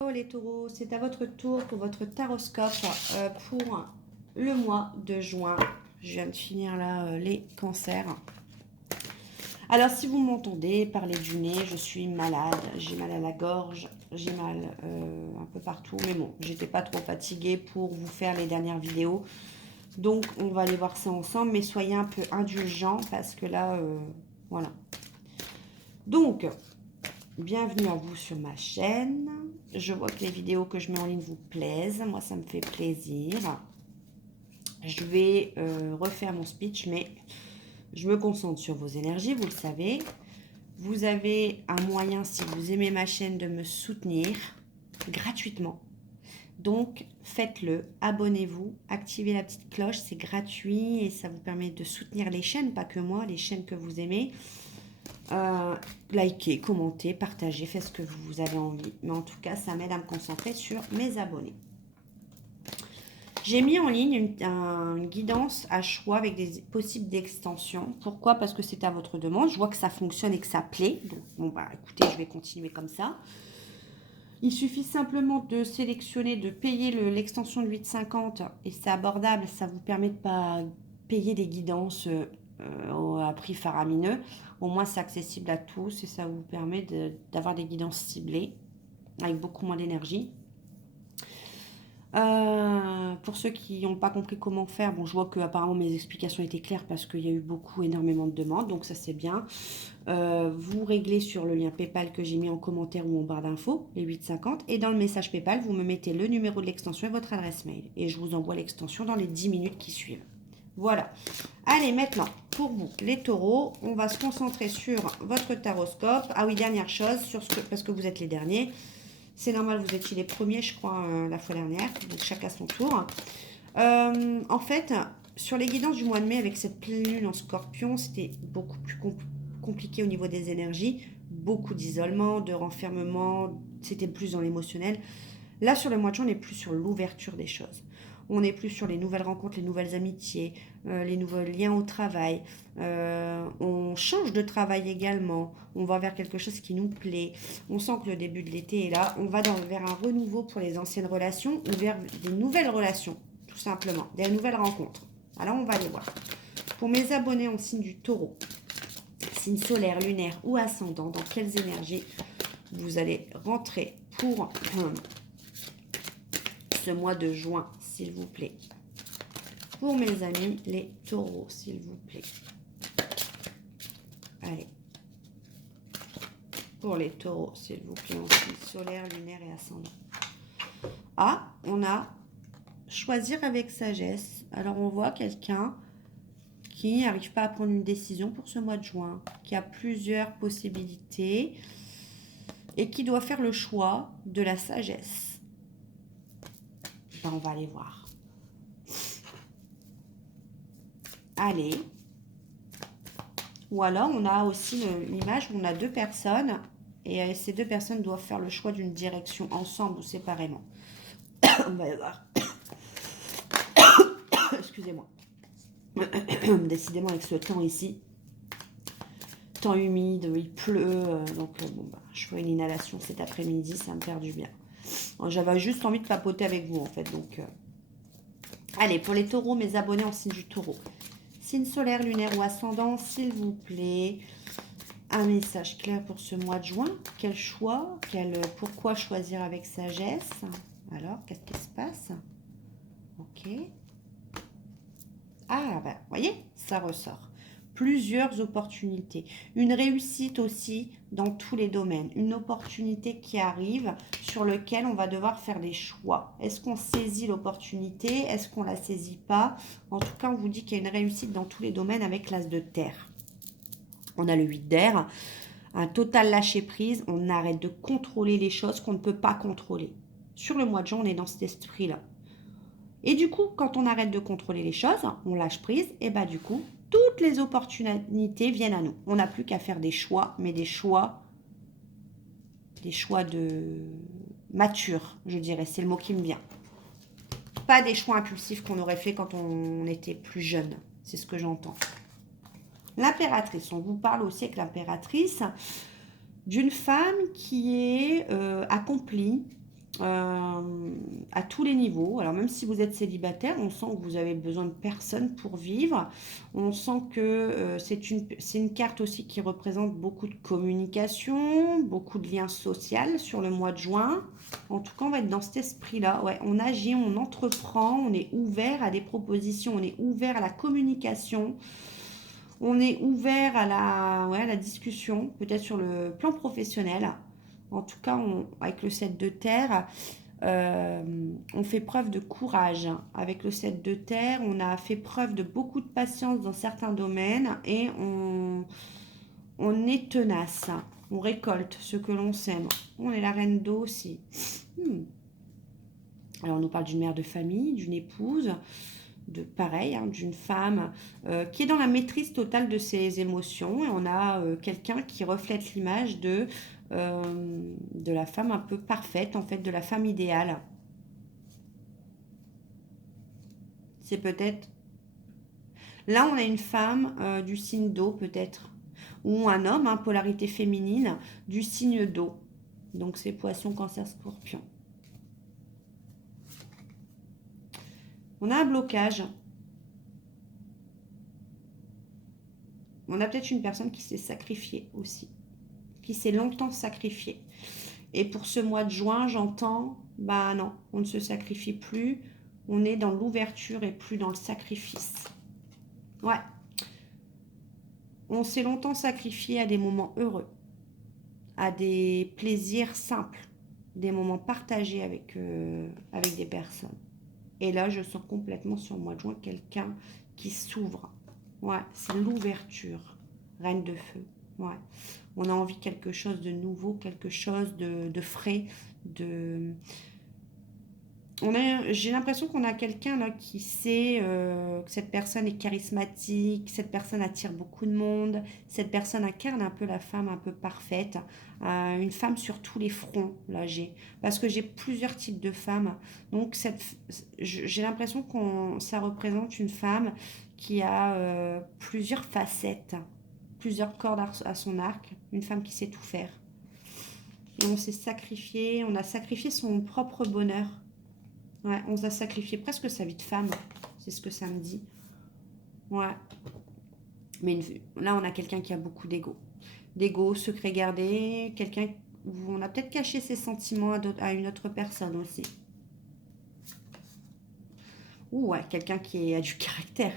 Hello les taureaux, c'est à votre tour pour votre taroscope pour le mois de juin. Je viens de finir là les cancers. Alors si vous m'entendez parler du nez, je suis malade, j'ai mal à la gorge, j'ai mal un peu partout. Mais bon, j'étais pas trop fatiguée pour vous faire les dernières vidéos. Donc on va aller voir ça ensemble, mais soyez un peu indulgents parce que là, voilà. Donc, bienvenue à vous sur ma chaîne. Je vois que les vidéos que je mets en ligne vous plaisent. Moi, ça me fait plaisir. Je vais refaire mon speech, mais je me concentre sur vos énergies, vous le savez. Vous avez un moyen, si vous aimez ma chaîne, de me soutenir gratuitement. Donc, faites-le, abonnez-vous, activez la petite cloche, c'est gratuit et ça vous permet de soutenir les chaînes, pas que moi, les chaînes que vous aimez. Likez, commentez, partagez, faites ce que vous avez envie. Mais en tout cas, ça m'aide à me concentrer sur mes abonnés. J'ai mis en ligne une guidance à choix avec des possibles d'extension. Pourquoi? Parce que c'est à votre demande. Je vois que ça fonctionne et que ça plaît. Donc, bon, bah, écoutez, je vais continuer comme ça. Il suffit simplement de sélectionner, de payer l'extension de 8,50 et c'est abordable. Ça vous permet de ne pas payer des guidances à prix faramineux. Au moins, c'est accessible à tous et ça vous permet d'avoir des guidances ciblées avec beaucoup moins d'énergie. Pour ceux qui n'ont pas compris comment faire, bon, je vois que apparemment mes explications étaient claires parce qu'il y a eu énormément de demandes, donc ça c'est bien. Vous réglez sur le lien PayPal que j'ai mis en commentaire ou en barre d'infos, les 8,50, et dans le message PayPal, vous me mettez le numéro de l'extension et votre adresse mail, et je vous envoie l'extension dans les 10 minutes qui suivent. Voilà. Allez, maintenant, pour vous, les taureaux, on va se concentrer sur votre taroscope. Ah oui, dernière chose, parce que vous êtes les derniers. C'est normal, vous étiez les premiers, je crois, la fois dernière. Donc, chacun son tour. En fait, sur les guidances du mois de mai, avec cette pleine lune en scorpion, c'était beaucoup plus compliqué au niveau des énergies. Beaucoup d'isolement, de renfermement. C'était plus dans l'émotionnel. Là, sur le mois de juin, on est plus sur l'ouverture des choses. On est plus sur les nouvelles rencontres, les nouvelles amitiés, les nouveaux liens au travail. On change de travail également. On va vers quelque chose qui nous plaît. On sent que le début de l'été est là. On va vers un renouveau pour les anciennes relations ou vers des nouvelles relations, tout simplement. Des nouvelles rencontres. Alors, on va aller voir. Pour mes abonnés en signe du taureau, signe solaire, lunaire ou ascendant, dans quelles énergies vous allez rentrer pour ce mois de juin, s'il vous plaît. Pour mes amis, les taureaux, s'il vous plaît. Allez. Pour les taureaux, s'il vous plaît, ensuite, solaire, lunaire et ascendant. Ah, on a choisir avec sagesse. Alors, on voit quelqu'un qui n'arrive pas à prendre une décision pour ce mois de juin, qui a plusieurs possibilités et qui doit faire le choix de la sagesse. Ben, on va aller voir. Allez. Ou alors, on a aussi l'image où on a deux personnes et ces deux personnes doivent faire le choix d'une direction ensemble ou séparément. On va voir. Excusez-moi. Décidément, avec ce temps ici, temps humide, il pleut, donc bon, bah, je fais une inhalation cet après-midi, ça me fait du bien. J'avais juste envie de papoter avec vous en fait, donc allez, pour les taureaux, mes abonnés en signe du taureau, signe solaire, lunaire ou ascendant, s'il vous plaît, un message clair pour ce mois de juin. Quel choix, pourquoi choisir avec sagesse? Alors, qu'est-ce qui se passe? Ok. Ah, ben, vous voyez, ça ressort. Plusieurs opportunités. Une réussite aussi dans tous les domaines. Une opportunité qui arrive sur laquelle on va devoir faire des choix. Est-ce qu'on saisit l'opportunité? Est-ce qu'on ne la saisit pas? En tout cas, on vous dit qu'il y a une réussite dans tous les domaines avec l'as de terre. On a le 8 d'air. Un total lâcher-prise. On arrête de contrôler les choses qu'on ne peut pas contrôler. Sur le mois de juin, on est dans cet esprit-là. Et du coup, quand on arrête de contrôler les choses, on lâche prise, et bah du coup, toutes les opportunités viennent à nous. On n'a plus qu'à faire des choix, mais des choix de mature, je dirais, c'est le mot qui me vient. Pas des choix impulsifs qu'on aurait fait quand on était plus jeune, c'est ce que j'entends. L'impératrice, on vous parle aussi avec l'impératrice d'une femme qui est accomplie, à tous les niveaux. Alors même si vous êtes célibataire, on sent que vous avez besoin de personne pour vivre. On sent que c'est une carte aussi qui représente beaucoup de communication, beaucoup de liens sociaux sur le mois de juin. En tout cas, on va être dans cet esprit-là. Ouais, on agit, on entreprend, on est ouvert à des propositions, on est ouvert à la communication. On est ouvert à à la discussion, peut-être sur le plan professionnel. En tout cas, avec le 7 de terre, euh, on fait preuve de courage. Avec le 7 de terre, on a fait preuve de beaucoup de patience dans certains domaines et on est tenace. On récolte ce que l'on sème. On est la reine d'eau aussi. Hmm. Alors, on nous parle d'une mère de famille, d'une épouse, de pareil, hein, d'une femme qui est dans la maîtrise totale de ses émotions. Et on a quelqu'un qui reflète l'image de la femme un peu parfaite, en fait, de la femme idéale. C'est peut-être... Là, on a une femme du signe d'eau, peut-être. Ou un homme, hein, polarité féminine, du signe d'eau. Donc, c'est poisson, cancer, scorpion. On a un blocage. On a peut-être une personne qui s'est sacrifiée aussi, qui s'est longtemps sacrifiée. Et pour ce mois de juin, j'entends, bah non, on ne se sacrifie plus, on est dans l'ouverture et plus dans le sacrifice. Ouais, on s'est longtemps sacrifié à des moments heureux, à des plaisirs simples, des moments partagés avec des personnes. Et là, je sens complètement sur le mois de juin quelqu'un qui s'ouvre. Ouais, c'est l'ouverture, reine de feu. Ouais, on a envie de quelque chose de nouveau, quelque chose de frais, de... J'ai l'impression qu'on a quelqu'un là qui sait que cette personne est charismatique, cette personne attire beaucoup de monde, cette personne incarne un peu la femme un peu parfaite, une femme sur tous les fronts, là parce que j'ai plusieurs types de femmes, donc j'ai l'impression ça représente une femme qui a plusieurs facettes, plusieurs cordes à son arc, une femme qui sait tout faire. Et on s'est sacrifié, on a sacrifié son propre bonheur. Ouais, on a sacrifié presque sa vie de femme. C'est ce que ça me dit. Ouais. Mais là, on a quelqu'un qui a beaucoup d'ego. D'ego, secret gardé. Quelqu'un où on a peut-être caché ses sentiments à une autre personne aussi. Ou ouais, quelqu'un qui a du caractère.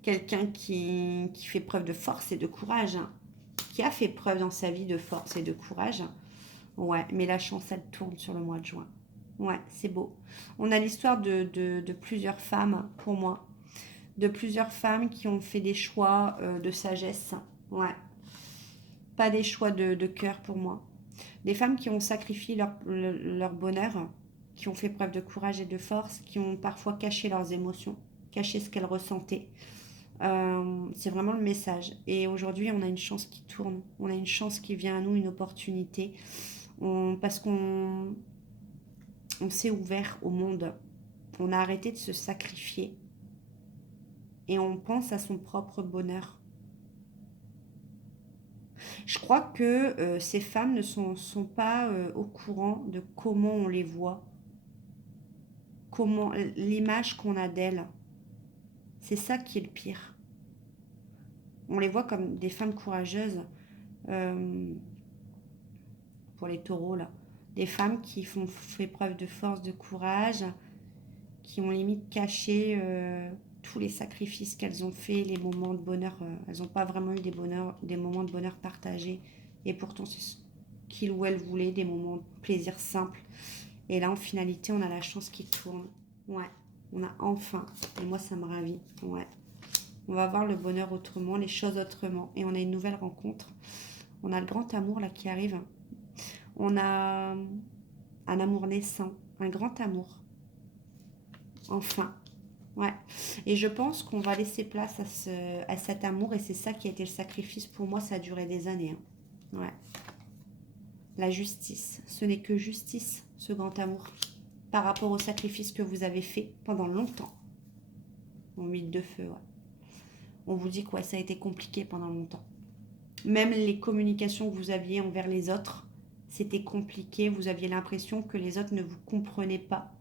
Quelqu'un qui fait preuve de force et de courage. Hein. Qui a fait preuve dans sa vie de force et de courage. Ouais, mais la chance, elle tourne sur le mois de juin. Ouais, c'est beau. On a l'histoire de plusieurs femmes, pour moi. De plusieurs femmes qui ont fait des choix de sagesse. Ouais, pas des choix de cœur pour moi. Des femmes qui ont sacrifié leur bonheur, qui ont fait preuve de courage et de force, qui ont parfois caché leurs émotions, caché ce qu'elles ressentaient. C'est vraiment le message. Et aujourd'hui, on a une chance qui tourne. On a une chance qui vient à nous, une opportunité. Parce on s'est ouvert au monde. On a arrêté de se sacrifier. Et on pense à son propre bonheur. Je crois que ces femmes ne sont pas au courant de comment on les voit, comment l'image qu'on a d'elles. C'est ça qui est le pire. On les voit comme des femmes courageuses euh, pour les taureaux là. Des femmes qui font fait preuve de force, de courage, qui ont limite caché tous les sacrifices qu'elles ont fait, les moments de bonheur. Elles n'ont pas vraiment eu des moments de bonheur partagés. Et pourtant, c'est ce qu'ils ou elles voulaient, des moments de plaisir simples. Et là, en finalité, on a la chance qui tourne. Ouais, on a enfin. Et moi, ça me ravit. Ouais. On va voir le bonheur autrement, les choses autrement. Et on a une nouvelle rencontre. On a le grand amour là qui arrive. On a un amour naissant, un grand amour. Enfin. Ouais. Et je pense qu'on va laisser place à cet amour. Et c'est ça qui a été le sacrifice. Pour moi, ça a duré des années. Hein. Ouais. La justice. Ce n'est que justice, ce grand amour. Par rapport au sacrifice que vous avez fait pendant longtemps. En huile de feu, ouais. On vous dit que ouais, ça a été compliqué pendant longtemps. Même les communications que vous aviez envers les autres, c'était compliqué, vous aviez l'impression que les autres ne vous comprenaient pas.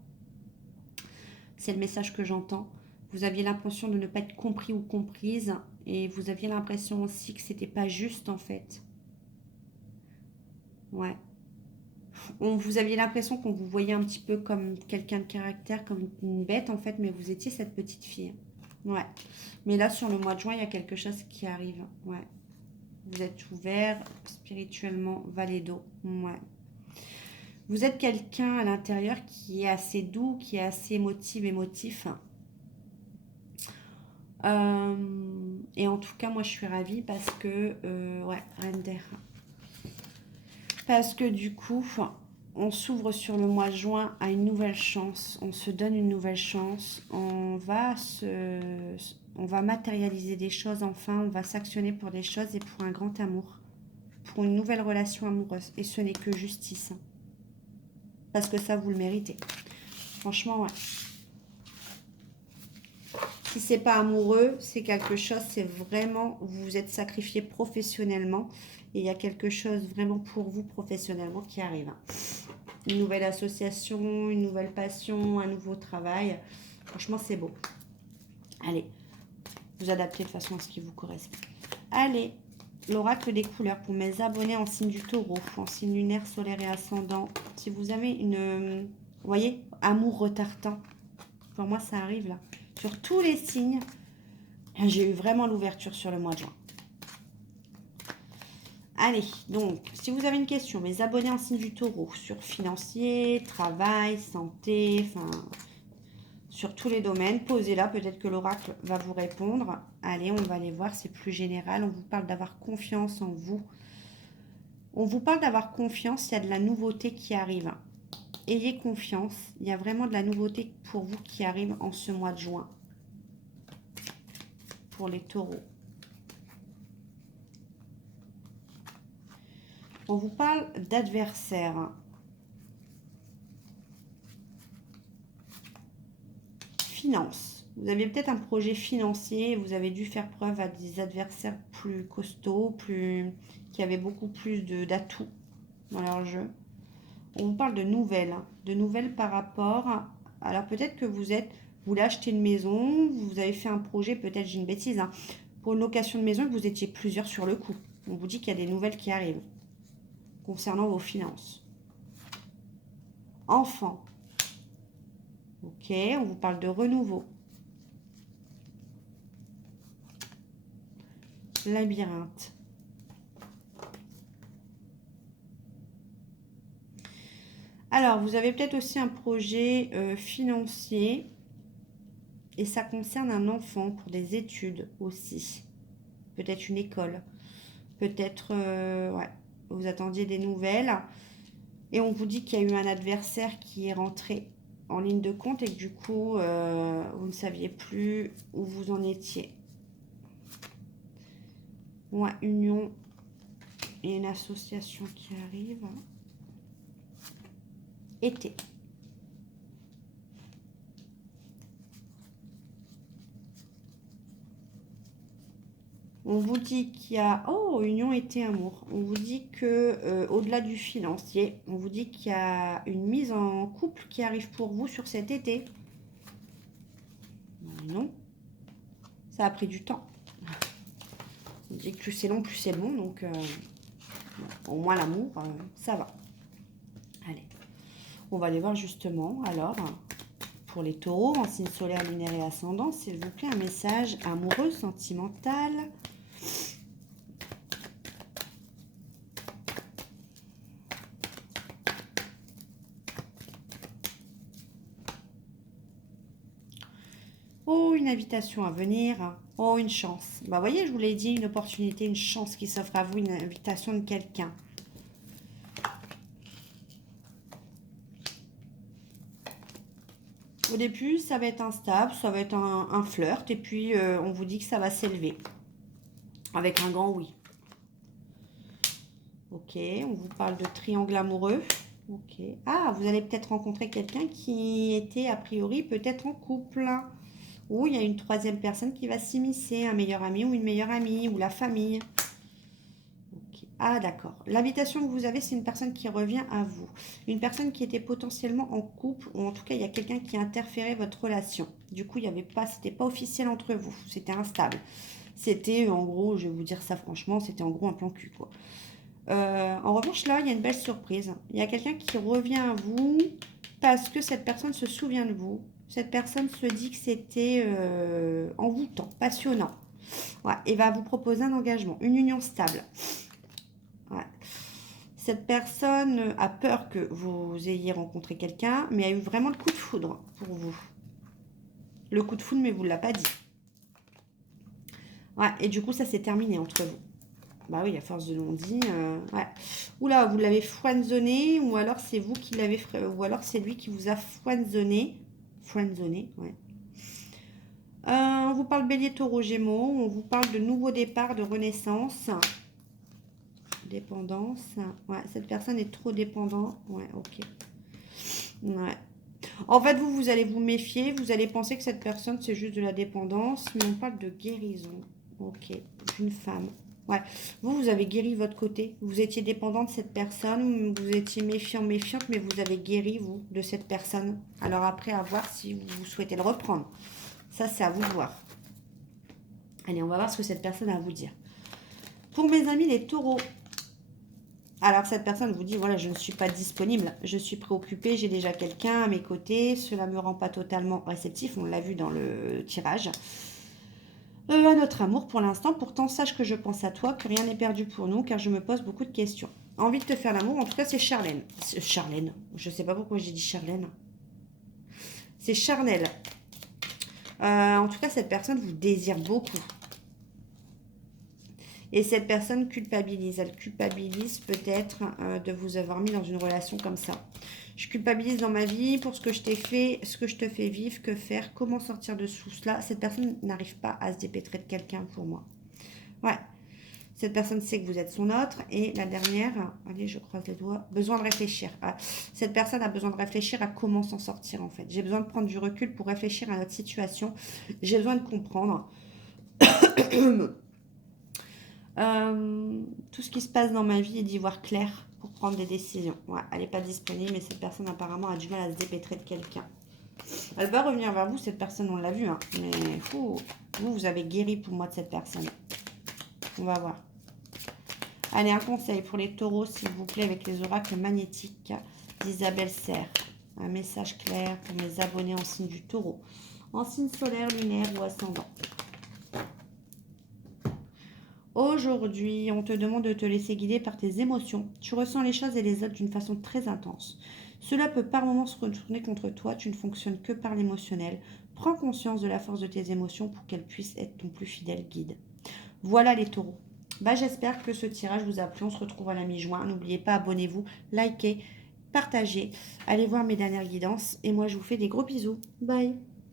C'est le message que j'entends. Vous aviez l'impression de ne pas être compris ou comprise et vous aviez l'impression aussi que c'était pas juste en fait. Ouais. Vous aviez l'impression qu'on vous voyait un petit peu comme quelqu'un de caractère, comme une bête en fait, mais vous étiez cette petite fille. Ouais. Mais là, sur le mois de juin, il y a quelque chose qui arrive. Ouais. Vous êtes ouvert spirituellement, Valédo. Ouais. Vous êtes quelqu'un à l'intérieur qui est assez doux, qui est assez émotif. Et en tout cas, moi, je suis ravie parce que... ouais, Render. Parce que du coup, on s'ouvre sur le mois de juin à une nouvelle chance. On se donne une nouvelle chance. On va matérialiser des choses enfin. On va s'actionner pour des choses et pour un grand amour. Pour une nouvelle relation amoureuse. Et ce n'est que justice. Parce que ça, vous le méritez. Franchement, ouais. Si c'est pas amoureux, c'est quelque chose, c'est vraiment, vous vous êtes sacrifié professionnellement. Et il y a quelque chose vraiment pour vous professionnellement qui arrive. Une nouvelle association, une nouvelle passion, un nouveau travail. Franchement, c'est beau. Allez, vous adaptez de façon à ce qui vous correspond. Allez, l'oracle des couleurs pour mes abonnés en signe du taureau, en signe lunaire, solaire et ascendant. Si vous avez une, vous voyez, amour retardant, pour moi, ça arrive là. Sur tous les signes, j'ai eu vraiment l'ouverture sur le mois de juin. Allez, donc, si vous avez une question, mes abonnés en signe du taureau, sur financier, travail, santé, enfin, sur tous les domaines, posez-la, peut-être que l'oracle va vous répondre. Allez, on va aller voir, c'est plus général. On vous parle d'avoir confiance en vous. On vous parle d'avoir confiance, il y a de la nouveauté qui arrive. Ayez confiance, il y a vraiment de la nouveauté pour vous qui arrive en ce mois de juin. Pour les taureaux. On vous parle d'adversaire. Finance. Vous aviez peut-être un projet financier, vous avez dû faire preuve à des adversaires plus costauds, qui avaient beaucoup plus d'atouts dans leur jeu. On vous parle de nouvelles par rapport alors peut-être que vous voulez acheter une maison, vous avez fait un projet, peut-être j'ai une bêtise, hein, pour une location de maison, vous étiez plusieurs sur le coup. On vous dit qu'il y a des nouvelles qui arrivent concernant vos finances. Enfant. Ok, on vous parle de renouveau. Labyrinthe. Alors, vous avez peut-être aussi un projet financier et ça concerne un enfant pour des études aussi. Peut-être une école. Peut-être, ouais, vous attendiez des nouvelles et on vous dit qu'il y a eu un adversaire qui est rentré en ligne de compte et que du coup, vous ne saviez plus où vous en étiez. Ouais, union et une association qui arrive. Été. On vous dit qu'il y a... Oh, union, été, amour. On vous dit que, au-delà du financier, on vous dit qu'il y a une mise en couple qui arrive pour vous sur cet été. Non. Ça a pris du temps. On dit que plus c'est long, plus c'est bon. Donc, au moins l'amour, ça va. Allez. On va aller voir justement, alors, pour les taureaux, en signe solaire, lunaire et ascendant, s'il vous plaît, un message amoureux, sentimental. Oh, une invitation à venir. Oh, une chance. Bah, voyez, je vous l'ai dit, une opportunité, une chance qui s'offre à vous, une invitation de quelqu'un. Au début, ça va être instable, ça va être un flirt, et puis on vous dit que ça va s'élever. Avec un grand oui. Ok, on vous parle de triangle amoureux. Ok. Ah, vous allez peut-être rencontrer quelqu'un qui était a priori peut-être en couple. Ou il y a une troisième personne qui va s'immiscer, un meilleur ami ou une meilleure amie, ou la famille. Okay. Ah, d'accord. L'invitation que vous avez, c'est une personne qui revient à vous. Une personne qui était potentiellement en couple, ou en tout cas, il y a quelqu'un qui a interféré votre relation. Du coup, il y avait pas, c'était pas officiel entre vous. C'était instable. C'était, en gros, je vais vous dire ça franchement, c'était en gros un plan cul, quoi. En revanche, là, il y a une belle surprise. Il y a quelqu'un qui revient à vous parce que cette personne se souvient de vous. Cette personne se dit que c'était envoûtant, passionnant. Ouais, et va vous proposer un engagement, une union stable. Ouais. Cette personne a peur que vous ayez rencontré quelqu'un, mais a eu vraiment le coup de foudre pour vous. Le coup de foudre, mais vous ne l'a pas dit. Ouais, et du coup, ça s'est terminé entre vous. Bah oui, à force de non-dit. Ouais. Oula, vous l'avez friendzonné, ou alors c'est vous qui l'avez. Ou alors c'est lui qui vous a friendzonné. Friendzonné, ouais. On vous parle bélier taureau gémeaux, on vous parle de nouveau départ, de renaissance. Dépendance. Ouais, cette personne est trop dépendante. Ouais, ok. Ouais. En fait, vous allez vous méfier, vous allez penser que cette personne, c'est juste de la dépendance, mais on parle de guérison. Ok, d'une femme. Ouais. Vous avez guéri votre côté. Vous étiez dépendant de cette personne, vous étiez méfiant, méfiante, mais vous avez guéri, vous, de cette personne. Alors après, à voir si vous souhaitez le reprendre. Ça, c'est à vous de voir. Allez, on va voir ce que cette personne a à vous dire. Pour mes amis les taureaux, alors cette personne vous dit, voilà, je ne suis pas disponible, je suis préoccupée, j'ai déjà quelqu'un à mes côtés, cela ne me rend pas totalement réceptif, on l'a vu dans le tirage. À notre amour pour l'instant, pourtant sache que je pense à toi, que rien n'est perdu pour nous, car je me pose beaucoup de questions. Envie de te faire l'amour, en tout cas c'est Charlène. Charlène, je ne sais pas pourquoi j'ai dit Charlène. C'est Charnel. En tout cas cette personne vous désire beaucoup. Et cette personne culpabilise. Elle culpabilise peut-être de vous avoir mis dans une relation comme ça. Je culpabilise dans ma vie pour ce que je t'ai fait, ce que je te fais vivre, que faire, comment sortir de sous cela. Cette personne n'arrive pas à se dépêtrer de quelqu'un pour moi. Ouais. Cette personne sait que vous êtes son autre. Et la dernière, allez, je croise les doigts, besoin de réfléchir. Ah, cette personne a besoin de réfléchir à comment s'en sortir en fait. J'ai besoin de prendre du recul pour réfléchir à notre situation. J'ai besoin de comprendre. Tout ce qui se passe dans ma vie et d'y voir clair pour prendre des décisions. Ouais, elle n'est pas disponible, mais cette personne apparemment a du mal à se dépêtrer de quelqu'un. Elle va revenir vers vous, cette personne, on l'a vu, hein, mais vous avez guéri pour moi de cette personne. On va voir. Allez, un conseil pour les taureaux, s'il vous plaît, avec les oracles magnétiques d'Isabelle Serre. Un message clair pour mes abonnés en signe du taureau. En signe solaire, lunaire ou ascendant. Aujourd'hui, on te demande de te laisser guider par tes émotions. Tu ressens les choses et les autres d'une façon très intense. Cela peut par moments se retourner contre toi, tu ne fonctionnes que par l'émotionnel. Prends conscience de la force de tes émotions pour qu'elles puissent être ton plus fidèle guide. Voilà les taureaux. J'espère que ce tirage vous a plu. On se retrouve à la mi-juin. N'oubliez pas, abonnez-vous, likez, partagez. Allez voir mes dernières guidances. Et moi, je vous fais des gros bisous. Bye.